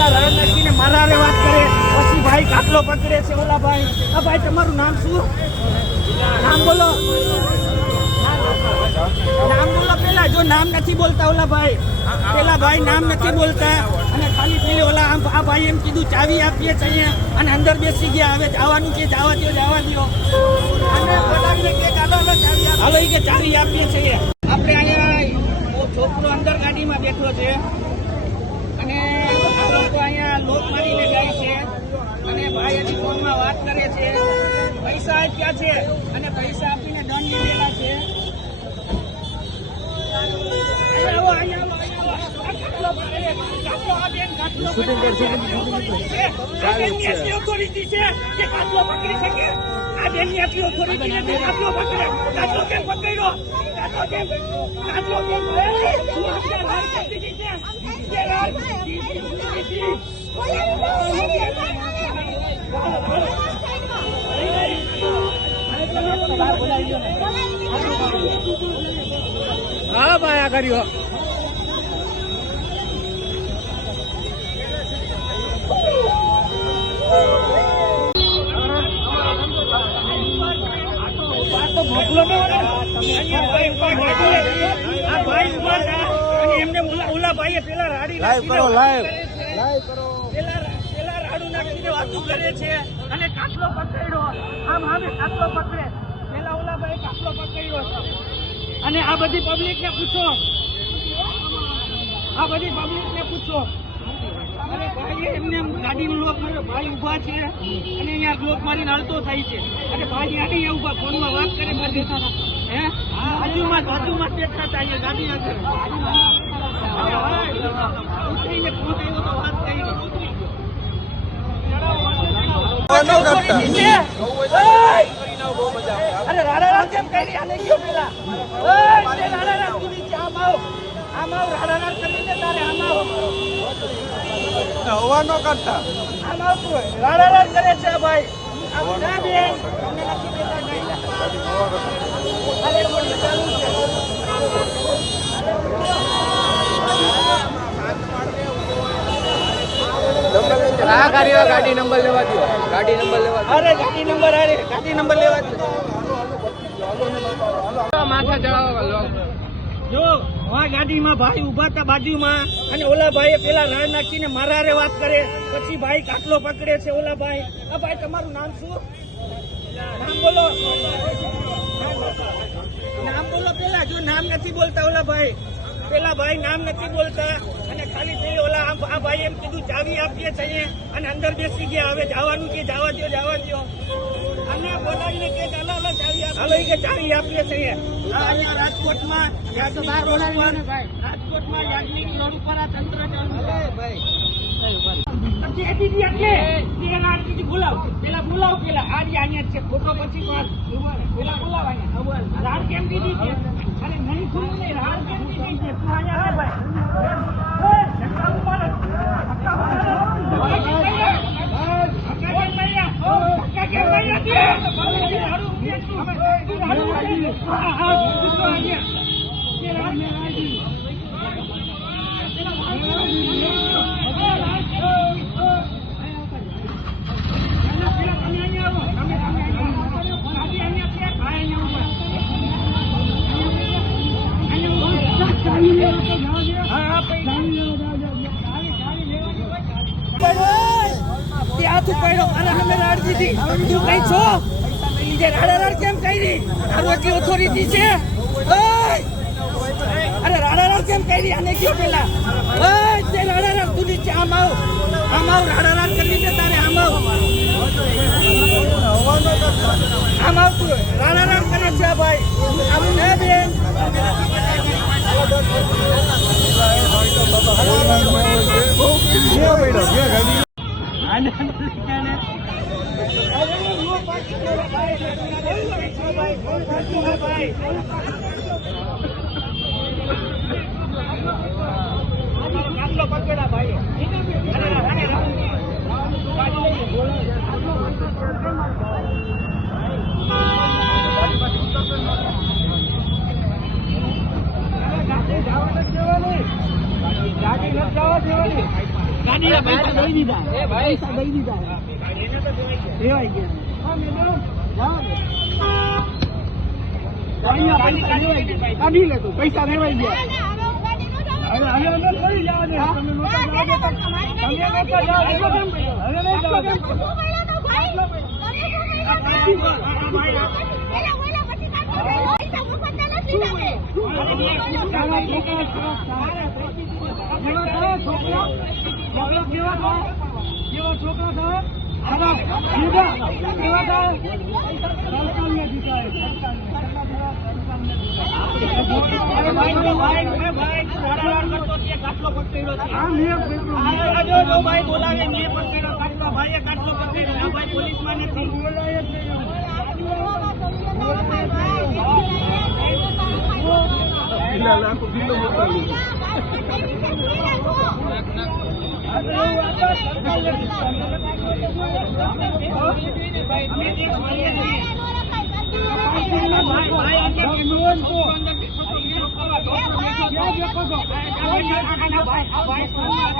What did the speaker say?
પેલા રણ નાખીને મારા હારે વાત કરે, પછી ભાઈ કાટલો પકડે છે. ઓલા ભાઈ, આ ભાઈ તમારું નામ શું? નામ બોલો, નામ બોલો પેલા. જો નામ નથી બોલતા ઓલા ભાઈ, પેલા ભાઈ નામ નથી બોલતા અને ખાલી પેલી ઓલા આ ભાઈ એમ કીધું ચાવી આપીએ છે અહીંયા અને અંદર બેસી ગયા. હવે જવાનું કે જવા દો, જવા દો. અને બોલાવીને કે હાલો ઈ કે ચાવી આપીએ છીએ. આપણે અહીંયા છોકરો અંદર ગાડીમાં બેઠો છે અને આ લોકો અહીંયા લોક મારીને જાય છે અને ભાઈ હજી ફોનમાં વાત કરે છે. પૈસા આપ્યા છે અને પૈસા આપીને દંડ લીધેલા છે. હા ભાઈ આ કર્યો. મોકલો એમને ઓલા ભાઈએ પેલા રાડી પેલા રાડું નાખીને વાતું કરે છે અને કાટલો પકડ્યો. આમ આવે કાટલો પકડે, પેલા ઓલા ભાઈ કાટલો પકડ્યો અને આ બધી પબ્લિક ને પૂછો, આ બધી પબ્લિક ને પૂછો. અને ભાઈ એમને ગાડીનો લોક માર્યો, ભાઈ ઉભા છે અને અહીંયા લોક મારીને અડતો થાય છે અને ભાઈ અહીંયા ઉભા ફોનમાં વાત કરે બધી. હે બાજુમાં બેઠા હતા અહીંયા ગાડી આગળ ઉતરીને પહોંચાયો તો વાત કરી. અરે રાડા કેમ કરી? આને ગયો પેલા રાડા સુધી આમ આવ રાડા કરીને તારે આમ આવ હવા નો કરતા આમ આવતું રાડા કરે છે ભાઈ. ના બેન આ ગાડી નંબર લેવા દો, ગાડી નંબર લેવા દો. અરે ગાડી નંબર લેવા દો. માથા ચડાવો. જો આ ગાડીમાં ભાઈ ઉભા હતા બાજુમાં અને ઓલા ભાઈએ પેલા રાડ નાખીને મારા હારે વાત કરે, પછી ભાઈ કાટલો પકડે છે. ઓલા ભાઈ, આ ભાઈ તમારું નામ શું? નામ બોલો, નામ બોલો પેલા. જો નામ નથી બોલતા ઓલા ભાઈ, પેલા ભાઈ નામ નથી બોલતા અને ખાલી પેલી ઓલા આ ભાઈ એમ કીધું ચાવી આપીએ છીએ અને અંદર બેસી ગયા. હવે જવાનું કે જવા દો, જવા દો. અને બોલાવીને કે હાલો કે ચાવી આપીએ છીએ. અહીંયા રાજકોટમાં યાજ્ઞિક રોડ ઉપર આ તંત્ર બોલાવ પેલા આજે અહીંયા છે ફોટો પછી પેલા બોલાવ અહીંયા રાડ કેમ દીધી છે અને નહીં ખુલ્લું નહીં રાડ કેમ દીધી છે તું અહીંયા ભાઈ કેમ કરી? ઓથોરિટી છે. અરે રાડા કેમ કરી? આને કયો પેલા તે રાડા તું આમ આવ રાડા કરી દે તારે આમ આવતું રાડા કરે છે ભાઈ. આમ ને બેન ગાડી નથી જવા દેવાની. ગાડીના પૈસા દઈ દીધા. એ ભાઈ. પૈસા દઈ દીધા. લેવાઈ ગયા. ગાડીના પૈસા લેવાઈ ગયા. કાઢી લે તું. પૈસા લેવાઈ ગયા. ભાઈ બોલાવે મેં પકડ્યો કાટલો ભાઈએ કાટલો પકડ્યો આ ભાઈ પોલીસમાં નથી બોલાય જ નહીં.